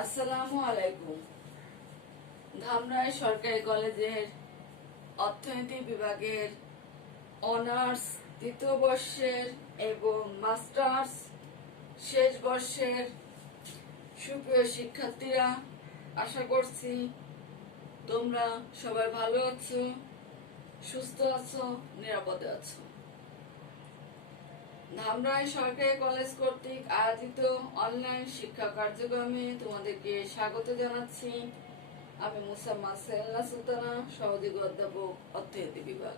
আসসালামু আলাইকুম। ধামরাই সরকারি কলেজের অর্থনীতি বিভাগের অনার্স দ্বিতীয় বর্ষের এবং মাস্টার্স শেষ বর্ষের সুপ্রিয় শিক্ষার্থীরা, আশা করছি তোমরা সবাই ভালো আছো, সুস্থ আছো, নিরাপদে আছো। ধামরাই সরকারি কলেজ কর্তৃক আয়োজিত অনলাইন শিক্ষা কার্যক্রমে তোমাদেরকে স্বাগত জানাচ্ছি। আমি মুসাম্মদ সেল্লা সুলতানা, সহযোগী অধ্যাপক, অর্থনীতি বিভাগ।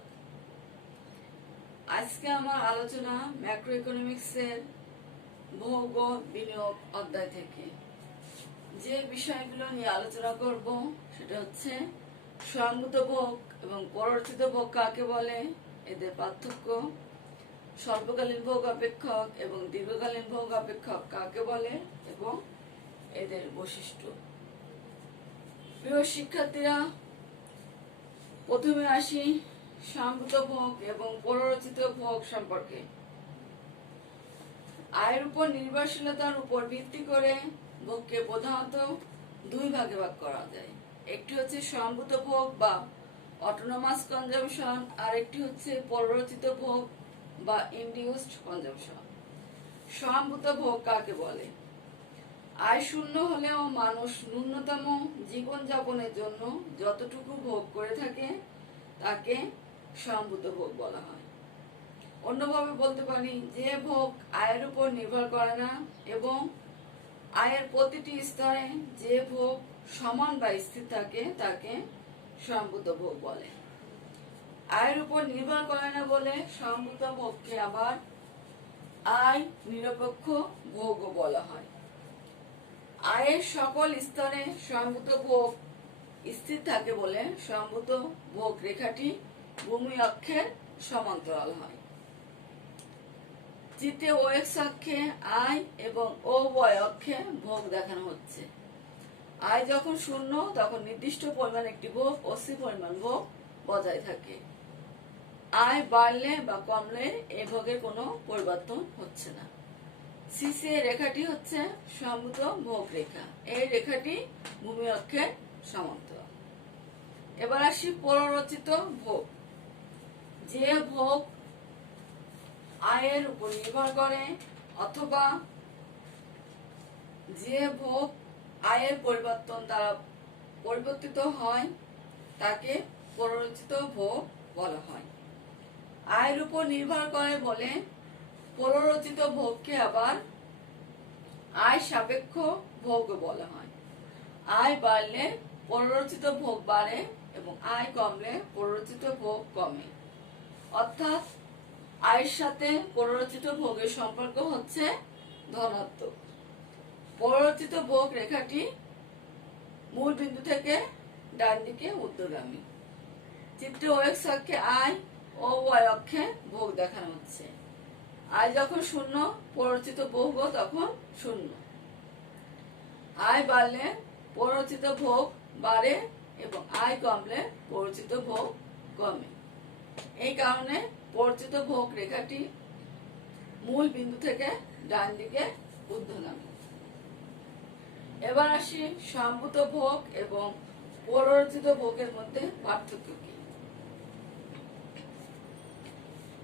আজকে আমার আলোচনা ম্যাক্রো ইকোনমিক্সের ভোগ ও বিনিয়োগ অধ্যায় থেকে। যে বিষয়গুলো নিয়ে আলোচনা করব সেটা হচ্ছে স্বয়ংভূত ভোগ এবং পরবর্তিত ভোগ কাকে বলে, এদের পার্থক্য, স্বল্পকালীন ভোগ অপেক্ষক এবং দীর্ঘকালীন ভোগ অপেক্ষক কাকে বলে এবং এদের বৈশিষ্ট্য। প্রিয় শিক্ষার্থীরা, প্রথমে আসি স্বয়ংভূত ভোগ এবং পররচিত ভোগ সম্পর্কে। আয়ের উপর নির্ভরশীলতার উপর ভিত্তি করে ভোগকে প্রধানত দুই ভাগে ভাগ করা যায়। একটি হচ্ছে স্বয়ংভূত ভোগ বা অটোনমাস কনজাম্পশন, আর একটি হচ্ছে পররচিত ভোগ বা ইনডিউসড কনজাম্পশন। স্বয়ংভূত ভোগ কাকে বলে? আয় শূন্য হলেও মানুষ ন্যূনতম জীবনযাপনের জন্য যতটুকু ভোগ করে থাকে তাকে স্বয়ংভূত ভোগ বলা হয়। অন্যভাবে বলতে পারি, যে ভোগ আয়ের উপর নির্ভর করে না এবং আয়ের প্রতিটি স্তরে যে ভোগ সমান বা স্থির থাকে তাকে স্বয়ংভূত ভোগ বলে। আয়ের উপর নির্ভর করে না বলে স্বয়ংভূত ভোগকে আবার আয় নিরপেক্ষ ভোগও বলা হয়। আয়ের সকল স্তরে স্বয়ংভূত ভোগ স্থির থাকে বলে স্বয়ংভূত ভোগ রেখাটি ভূমি অক্ষের সমান্তরাল হয়। চিত্রে ও এক্স অক্ষে আয় এবং ও ওয়াই অক্ষে ভোগ দেখানো হচ্ছে। আয় যখন শূন্য তখন নির্দিষ্ট পরিমাণ একটি ভোগ অস্থির পরিমাণ ভোগ বজায় থাকে। আয় বাড়লে বা কমলে এই ভোগের কোনো পরিবর্তন হচ্ছে না। সিসি রেখাটি হচ্ছে স্বয়ংভূত ভোগ রেখা, এই রেখাটি ভূমি অক্ষের সমান্তরাল। এবার আসি পররচিত ভোগ। যে ভোগ আয়ের উপর নির্ভর করে অথবা যে ভোগ আয়ের পরিবর্তন দ্বারা পরিবর্তিত হয় তাকে পররচিত ভোগ বলা হয়। আয়ের উপর নির্ভর করে বলে পররচিত ভোগকে আবার আয় সাপেক্ষ ভোগ বলা হয়। আয় বাড়লে পররচিত ভোগ বাড়ে এবং আয় কমলে পররচিত ভোগ কমে। অর্থাৎ আয়ের সাথে পররচিত ভোগের সম্পর্ক হচ্ছে ধনাত্মক। পররচিত ভোগ রেখাটি মূল বিন্দু থেকে ডান দিকে ঊর্ধ্বগামী। চিত্রে ও এক্স অক্ষে আয় ও ওয়াই অক্ষে ভোগ দেখানো হচ্ছে। আয় যখন শূন্য, পররচিত ভোগও তখন শূন্য। আয় বাড়লে পররচিত ভোগ বাড়ে এবং আয় কমলে পররচিত ভোগ কমে। এই কারণে পররচিত ভোগ রেখাটি মূল বিন্দু থেকে ডান দিকে ঊর্ধ্বগামী। এবার আসি স্বয়ংভূত ভোগ এবং পররচিত ভোগের মধ্যে পার্থক্য কি।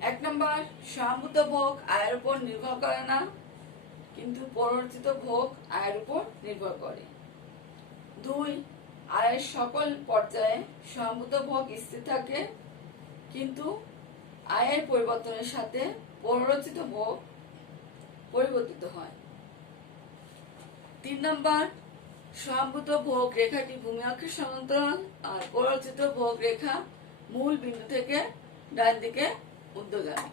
1 নম্বর, স্বয়ংভূত ভোগ আয়ের উপর নির্ভর করে না, কিন্তু পররচিত ভোগ আয়ের উপর নির্ভর করে। 2, আয়ের সকল পর্যায়ে স্বয়ংভূত ভোগ স্থির থাকে, কিন্তু আয়ের পরিবর্তনের সাথে পররচিত ভোগ পরিবর্তিত হয়। 3 নম্বর, স্বয়ংভূত ভোগ রেখাটি ভূমি অক্ষের সমান্তরাল আর পররচিত ভোগ রেখা মূল বিন্দু থেকে ডান দিকে ঊর্ধ্বগামী।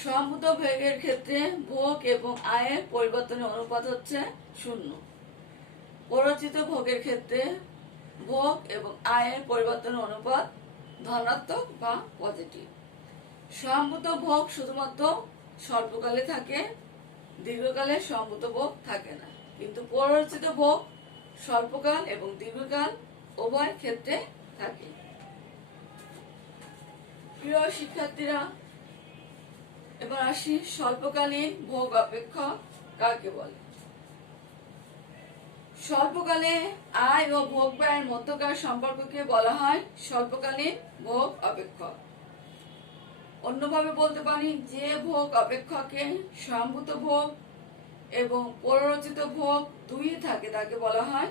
স্বয়ংভূত ভোগের ক্ষেত্রে ভোগ এবং আয়ের পরিবর্তনের অনুপাত হচ্ছে 0। পররচিত ভোগের ক্ষেত্রে ভোগ এবং আয়ের পরিবর্তনের অনুপাত ধনাত্মক বা পজিটিভ। স্বয়ংভূত ভোগ শুধুমাত্র স্বল্পকালে থাকে, দীর্ঘকালে স্বয়ংভূত ভোগ থাকে না, কিন্তু পররচিত ভোগ স্বল্পকাল এবং দীর্ঘকাল উভয় ক্ষেত্রে থাকে। প্রিয় শিক্ষার্থীরা, এবার আসি স্বল্পকালীন ভোগ অপেক্ষক কাকে বলে। স্বল্পকালে আয় ও ভোগ ব্যয়ের মধ্যকার সম্পর্ককে বলা হয় স্বল্পকালীন ভোগ অপেক্ষক। অন্যভাবে বলতে পারি, যে ভোগ অপেক্ষকে সম্ভূত ভোগ এবং পররচিত ভোগ দুই থাকে তাকে বলা হয়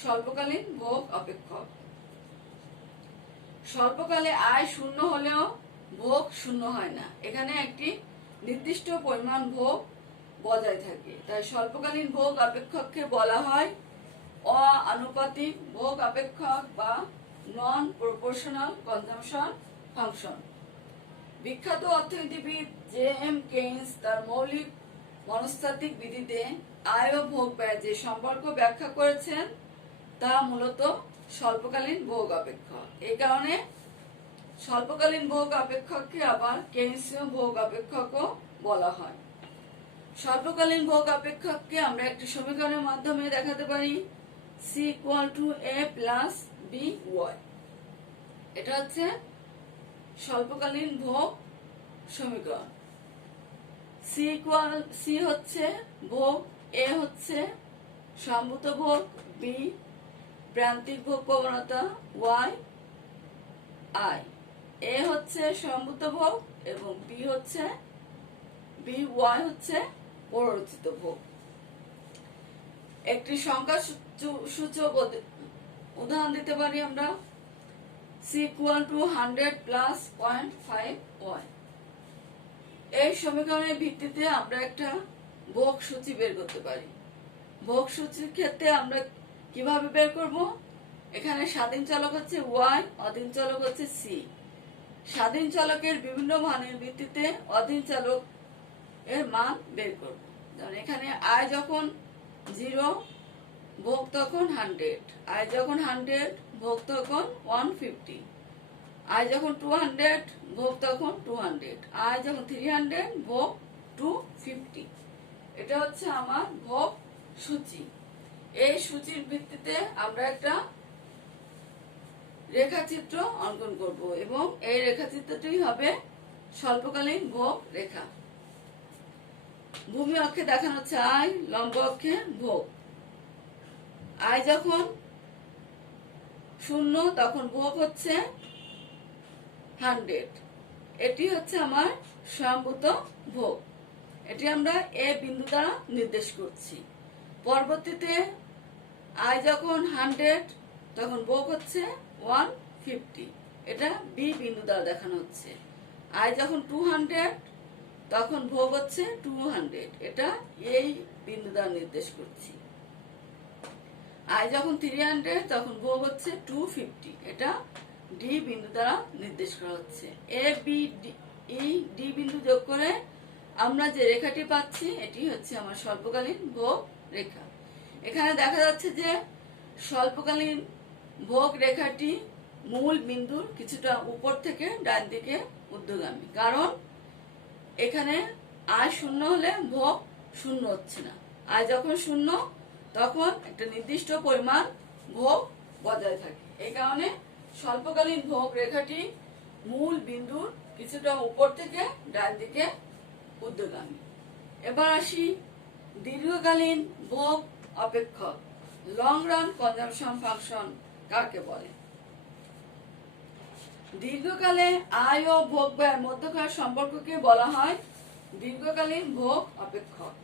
স্বল্পকালীন ভোগ অপেক্ষক। স্বল্পকালে আয় শূন্য হলেও ভোগ শূন্য হয় না, এখানে একটি নির্দিষ্ট পরিমাণ ভোগ বজায় থাকে, তাই স্বল্পকালীন ভোগ অপেক্ষককে বলা হয় অআনুপাতিক ভোগ অপেক্ষক বা নন প্রপোর্শনাল কনজাম্পশন ফাংশন। বিখ্যাত অর্থনীতিবিদ জে.এম. কেইন্স তার মৌলিক মনস্তাত্ত্বিক বিধিতে আয় ও ভোগ ব্যয় যে সম্পর্ক ব্যাখ্যা করেছেন তা মূলত স্বল্পকালীন ভোগ অপেক্ষক। এই কারণে স্বল্পকালীন ভোগ অপেক্ষককে আবার কেইন্সীয় ভোগ অপেক্ষকও বলা হয়। স্বল্পকালীন ভোগ অপেক্ষককে আমরা একটি সমীকরণের মাধ্যমে দেখাতে পারি, C = A + BY। এটা হচ্ছে স্বল্পকালীন ভোগ সমীকরণ। C হচ্ছে ভোগ, A হচ্ছে সম্ভূত ভোগ, B প্রান্তিক ভোগ প্রবণতা, Y I। A হচ্ছে সম্ভূত ভোগ এবং BY হচ্ছে পররচিত ভোগ। একটি সংখ্যা সূচক উদাহরণ দিতে পারি আমরা, C = 100 + 0.5Y। এই সমীকরণের ভিত্তিতে আমরা একটা ভোগ সূচি বের করতে পারি। ভোগ সূচির ক্ষেত্রে আমরা কিভাবে বের করব? এখানে স্বাধীন চলক হচ্ছে Y, অধীন চলক হচ্ছে C। স্বাধীন চলকের বিভিন্ন মানের ভিত্তিতে অধীন চলক এর মান বের করব। যেমন এখানে I যখন 0, ভোগ তখন 100, I যখন 100, ভোগ তখন 150, I যখন 200, ভোগ তখন 200, I যখন 300, ভোগ 250। এটা হচ্ছে আমার ভোগ সূচি। এই সূচির ভিত্তিতে আমরা একটা রেখাচিত্র অঙ্কন করব এবং এই রেখাচিত্রটি হবে স্বল্পকালীন ভোগ রেখা। ভূমি অক্ষে দেখানো হচ্ছে আয়, লম্ব অক্ষে ভোগ। আয় যখন 0 তখন ভোগ হচ্ছে 100, এটি হচ্ছে আমার সম্ভূত ভোগ। এটি আমরা এ বিন্দু দ্বারা নির্দেশ করছি। পরবর্তীতে আয় যখন 100 তখন ভোগ হচ্ছে 150, এটা বি বিন্দু দ্বারা দেখানো হচ্ছে। আয় যখন 200 তখন ভোগ হচ্ছে 200, এটা এই বিন্দু দ্বারা নির্দেশ করছি। আয় যখন 300 তখন ভোগ হচ্ছে 250, এটা ডি বিন্দু দ্বারা নির্দেশ করা হচ্ছে। এ বি ডি বিন্দু যোগ করে আমরা যে রেখাটি পাচ্ছি এটি হচ্ছে আমার স্বল্পকালীন ভোগ রেখা। এখানে দেখা যাচ্ছে যে স্বল্পকালীন ভোগ রেখাটি মূল বিন্দুর কিছুটা উপর থেকে ডান দিকে ঊর্ধ্বগামী, কারণ এখানে আয় 0 হলে ভোগ 0 হচ্ছে না। আয় যখন 0 তখন একটা নির্দিষ্ট পরিমাণ ভোগ বজায় থাকে। এই কারণে স্বল্পকালীন ভোগ রেখাটি মূল বিন্দুর কিছুটা উপর থেকে ডান দিকে ঊর্ধ্বগামী। এবার আসি দীর্ঘকালীন ভোগ অপেক্ষক, লং রান কনজাম্পশন ফাংশন কাকে বলে? দীর্ঘকালে আয় ও ভোগ ব্যয়ের মধ্যকার সম্পর্ককে বলা হয় দীর্ঘকালীন ভোগ অপেক্ষক।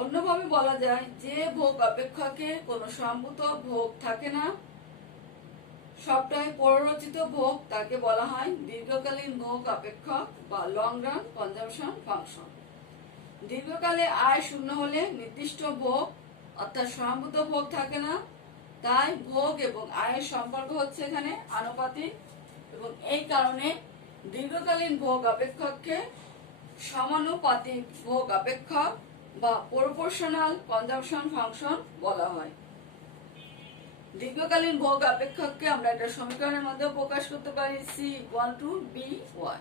অন্যভাবে বলা যায়, যে ভোগ অপেক্ষকে কোনো সম্ভূত ভোগ থাকে না, সবটাই পররচিত ভোগ, তাকে বলা হয় দীর্ঘকালীন ভোগ অপেক্ষক বা লং রান কনজাম্পশন ফাংশন। দীর্ঘকালে আয় 0 হলে নির্দিষ্ট ভোগ অর্থাৎ সম্ভূত ভোগ থাকে না, তাই ভোগ এবং আয়ের সম্পর্ক হচ্ছে এখানে আনুপাতিক, এবং এই কারণে দীর্ঘকালীন ভোগ অপেক্ষককে সমানুপাতিক ভোগ অপেক্ষক বা প্রপোর্শনাল কনজাম্পশন ফাংশন বলা হয়। দীর্ঘকালীন ভোগ অপেক্ষককে আমরা একটা সমীকরণের মধ্যে প্রকাশ করতে পারি, C = BY।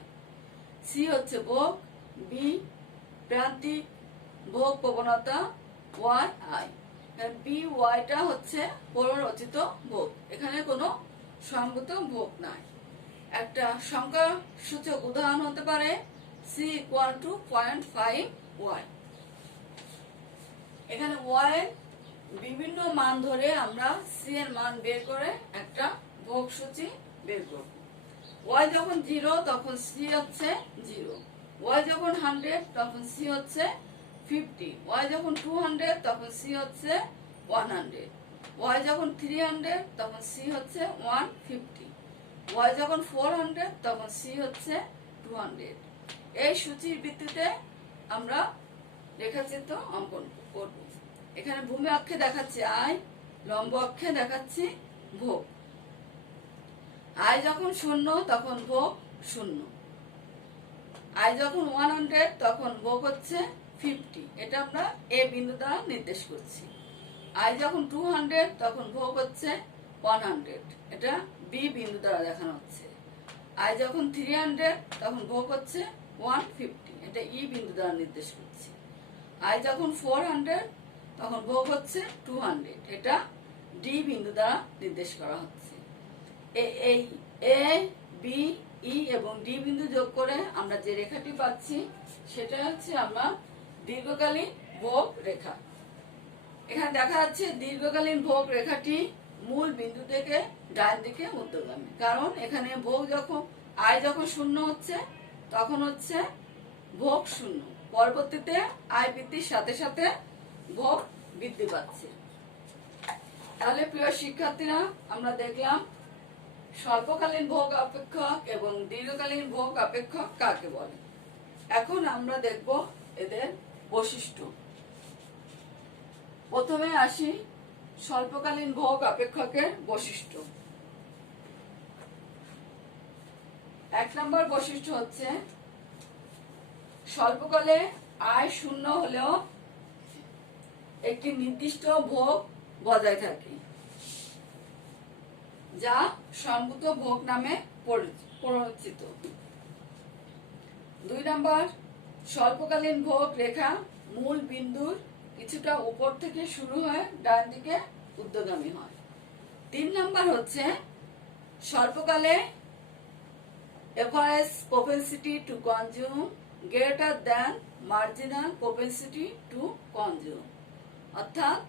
C হচ্ছে ভোগ, B প্রান্তিক ভোগ প্রবণতা, YI। BYটা হচ্ছে পররচিত ভোগ, এখানে কোনো সম্ভূত ভোগ নাই। একটা সংখ্যা সূচক উদাহরণ হতে পারে C = 0.5Y। এখানে Y এর বিভিন্ন মান ধরে আমরা সি এর মান বের করে একটা ভোগ সূচি বের করব। ওয়াই যখন 0 তখন সি হচ্ছে 0, ওয়াই যখন 100 তখন সি হচ্ছে 50, ওয়াই যখন 200 তখন সি হচ্ছে 100, ওয়াই যখন 300 তখন সি হচ্ছে 150, ওয়াই যখন 400 তখন সি হচ্ছে 200। এই সূচির ভিত্তিতে আমরা রেখাচিত্র অঙ্কন করব। এখানে ভূমি অক্ষে দেখাচ্ছি আই, লম্ব অক্ষে দেখাচ্ছি ভোগ। আই যখন 0 তখন ভোগ 0, আই যখন 100 তখন ভোগ হচ্ছে 50, এটা আমরা এ বিন্দু দ্বারা নির্দেশ করছি। আই যখন 200 তখন ভোগ হচ্ছে 100, এটা বি বিন্দু দ্বারা দেখানো হচ্ছে। আই যখন 300 তখন ভোগ হচ্ছে 150, এটা ই বিন্দু দ্বারা নির্দেশ করছি। আই যখন 400 তখন ভোগ হচ্ছে 200, এটা ডি বিন্দু দ্বারা নির্দেশ করা হচ্ছে। এই এ বি ই এবং ডি বিন্দু যোগ করে আমরা যে রেখাটি পাচ্ছি সেটা হচ্ছে আমরা দীর্ঘকালীন ভোগ রেখা। এখানে দেখা যাচ্ছে দীর্ঘকালীন ভোগ রেখাটি মূল বিন্দু থেকে ডান দিকে ঊর্ধ্বগামী, কারণ এখানে ভোগ যখন আয় যখন 0 হচ্ছে তখন হচ্ছে ভোগ 0, পরবর্তীতে আয় বৃদ্ধির সাথে সাথে ভোগ বৃদ্ধি পাচ্ছে। তাহলে প্রিয় শিক্ষার্থীরা, আমরা দেখলাম স্বল্পকালীন ভোগ অপেক্ষক এবং দীর্ঘকালীন ভোগ অপেক্ষক কাকে বলে। এখন আমরা দেখব এদের বৈশিষ্ট্য। প্রথমে আসি স্বল্পকালীন ভোগ অপেক্ষকের বৈশিষ্ট্য। 1 নম্বর বৈশিষ্ট্য হচ্ছে স্বল্পকালে আয় 0 হলেও একটি নির্দিষ্ট ভোগ বজায় থাকে, যা সম্ভূত ভোগ নামে পরিচিত। 2 নম্বর, স্বল্পকালীন ভোগ রেখা মূল বিন্দুর কিছুটা উপর থেকে শুরু হয়ে ডান দিকে ঊর্ধ্বগামী হয়। 3 নম্বর হচ্ছে স্বল্পকালে average propensity to consume greater than marginal propensity to consume, অর্থাৎ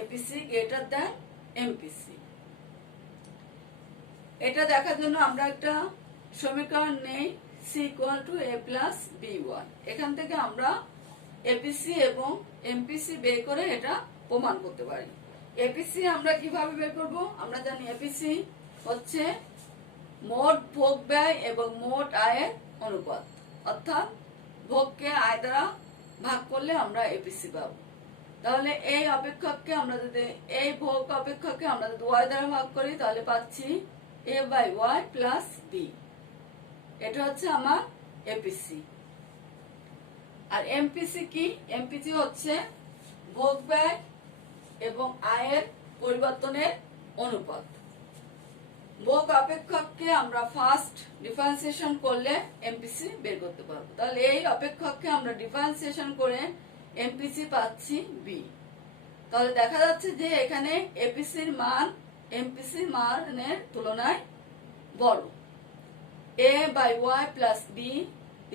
এপিসি greater than এমপিসি। এটা দেখার জন্য আমরা একটা সমীকরণ নেই, C equal to A plus B one. এখান থেকে আমরা এপিসি এবং এমপিসি বের করে এটা প্রমাণ করতে পারি। এপিসি আমরা কিভাবে বের করব? আমরা জানি এপিসি হচ্ছে মোট ভোগ ব্যয় এবং মোট আয়ের অনুপাত, অর্থাৎ ভোগকে আয় দ্বারা ভাগ করলে আমরা এপিসি পাব। তাহলে এই অপেক্ষককে আমরা যদি এই ভোগ অপেক্ষককে আমরা যদি ওয়াই দ্বারা ভাগ করি তাহলে পাচ্ছি এ বাই ওয়াই প্লাস বি, এটা হচ্ছে আমার এপিসি। আর এমপিসি কি? এমপিসি হচ্ছে ভোগ ব্যয় এবং আয়ের পরিবর্তনের অনুপাত। ভোগ অপেক্ষককে আমরা ফার্স্ট ডিফারেন্সিয়েশন করলে এমপিসি বের করতে পারবো। তাহলে এই অপেক্ষককে আমরা ডিফারেন্সিয়েশন করে এমপিসি পাচ্ছি বি। তাহলে দেখা যাচ্ছে যে এখানে এপিসির মান এমপিসির মানের তুলনায় বড়। A by Y plus B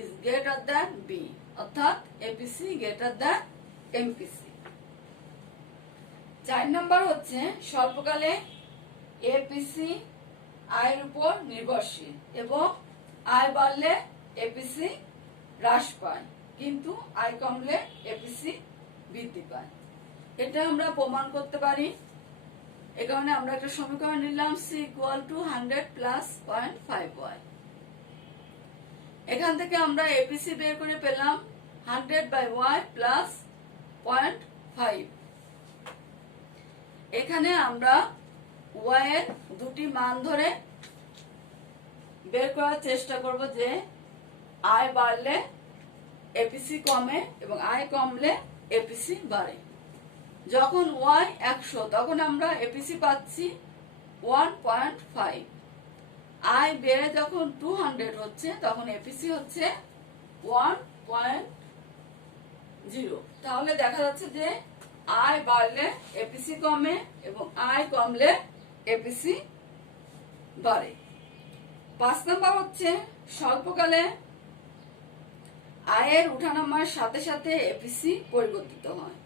is greater than B, অর্থাৎ এপিসি গ্রেটার দ্যান এমপিসি। 4 নম্বর হচ্ছে স্বল্পকালে এপিসি আয়ের উপর নির্ভরশীল এবং আয় বাড়লে এপিসি হ্রাস পায়, কিন্তু আয় কমলে এপিসি বৃদ্ধি পায়। এটা আমরা প্রমাণ করতে পারি। এ কারণে আমরা একটা সমীকরণ নিলাম C equal two 100 plus 0.5y। এখান থেকে আমরা এপিসি বের করে পেলাম 100 বাই ওয়াই প্লাস 0.5। এখানে আমরা ওয়াই এর দুটি মান ধরে বের করার চেষ্টা করব যে আয় বাড়লে এপিসি কমে এবং আয় কমলে এপিসি বাড়ে। যখন ওয়াই 100 তখন আমরা এপিসি পাচ্ছি 1.5। আয় বেড়ে যখন 200 হচ্ছে তখন এপিসি হচ্ছে 1.0। তাহলে দেখা যাচ্ছে যে আয় বাড়লে এপিসি কমে এবং আয় কমলে এপিসি বাড়ে। 5 নম্বর হচ্ছে স্বল্পকালে আয়ের উঠানামার সাথে সাথে এপিসি পরিবর্তিত হয়।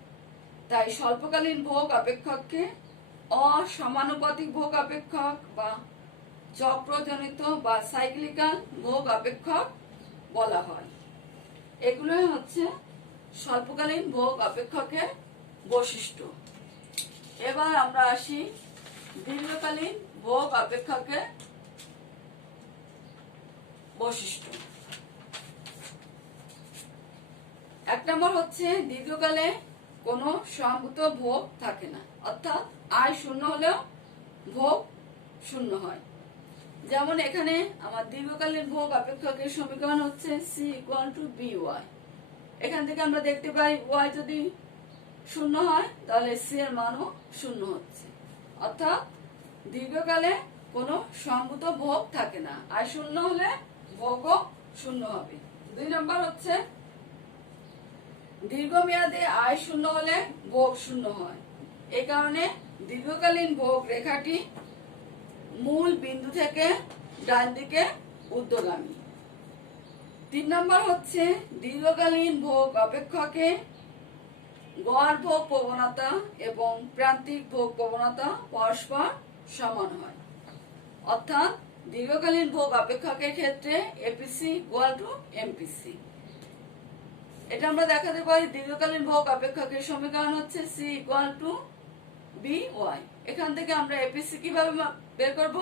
তাই স্বল্পকালীন ভোগ অপেক্ষককে অসমানুপাতিক ভোগ অপেক্ষক বা চক্রজনিত বা সাইক্লিক্যাল ভোগ অপেক্ষক বলা হয়। এগুলোই হচ্ছে স্বল্পকালীন ভোগ অপেক্ষকের বৈশিষ্ট্য। এবার আমরা আসি দীর্ঘকালীন ভোগ অপেক্ষকের বৈশিষ্ট্য। 1 নম্বর হচ্ছে দীর্ঘকালে কোনো সম্ভূত ভোগ থাকে না, অর্থাৎ আয় শূন্য হলেও ভোগ শূন্য হয়। যেমন এখানে আমার দীর্ঘকালীন ভোগ অপেক্ষকের সমীকরণ হচ্ছে C=by। এখান থেকে আমরা দেখতে পাই y যদি শূন্য হয় তাহলে c এর মানও শূন্য হচ্ছে, অর্থাৎ দীর্ঘকালে কোনো সম্ভূত ভোগ থাকে না, আয় শূন্য হলে ভোগও শূন্য হবে। 2 নম্বর হচ্ছে দীর্ঘমেয়াদে আয় শূন্য হলে ভোগ শূন্য হয়। এই কারণে দীর্ঘকালীন ভোগ রেখাটি মূল বিন্দু থেকে ডান দিকে ঊর্ধ্বগামী। 3 নম্বর হচ্ছে দীর্ঘকালীন ভোগ অপেক্ষকে গড় ভোগ প্রবণতা এবং প্রান্তিক ভোগ প্রবণতা পরস্পর সমান হয়, অর্থাৎ দীর্ঘকালীন ভোগ অপেক্ষকের ক্ষেত্রে APC=MPC। এটা আমরা দেখাতে পারি দীর্ঘকালীন ভোগ অপেক্ষকের সমীকরণ হচ্ছে C=by। এখান থেকে আমরা APC কিভাবে বের করব?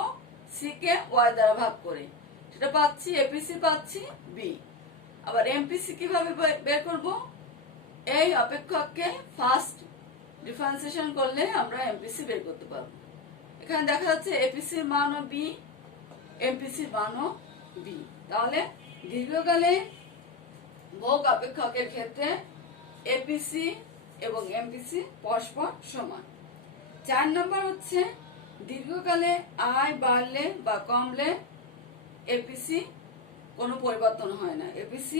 C কে y দ্বারা ভাগ করে সেটা পাচ্ছি APC পাচ্ছি b। আবার MPC কিভাবে বের করব? এই অপেক্ষককে ফার্স্ট ডিফারেন্সিয়েশন করলে আমরা MPC বের করতে পারব। এখানে দেখা যাচ্ছে APC এর মানও b, MPC এর মানও b। তাহলে দীর্ঘকালে ভোগ অপেক্ষকের ক্ষেত্রে APC এবং MPC পরস্পর সমান। 4 নম্বর হচ্ছে দীর্ঘকালে আয় বাড়লে বা কমলে APC কোনো পরিবর্তন হয় না, APC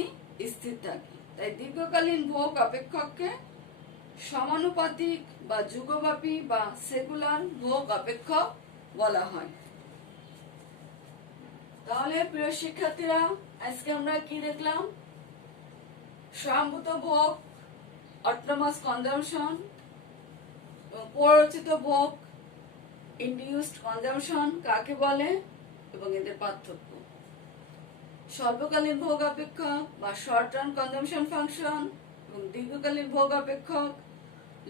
স্থির থাকে। তাই দীর্ঘকালীন ভোগ অপেক্ষককে সমানুপাতিক বা যুগব্যাপী বা সেকুলার ভোগ অপেক্ষক বলা হয়। তাহলে প্রিয় শিক্ষার্থীরা, আজকে আমরা কি দেখলাম? সম্ভূত ভোগ অটোনমাস কনজাম্পশন এবং প্ররোচিত ভোগ ইনডিউসড কনজাম্পশন কাকে বলে এবং এদের পার্থক্য। স্বল্পকালীন ভোগ অপেক্ষক বা শর্ট রান কনজাম্পশন ফাংশন এবং দীর্ঘকালীন ভোগ অপেক্ষক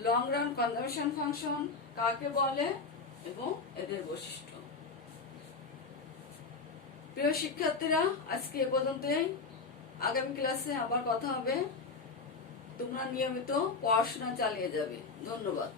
লং রান কনজাম্পশন ফাংশন কাকে বলে এবং এদের বৈশিষ্ট্য। প্রিয় শিক্ষার্থীরা, আজকে এ পর্যন্তই। আগামী ক্লাসে আবার কথা হবে। তোমরা নিয়মিত পড়াশোনা চালিয়ে যাবে। ধন্যবাদ।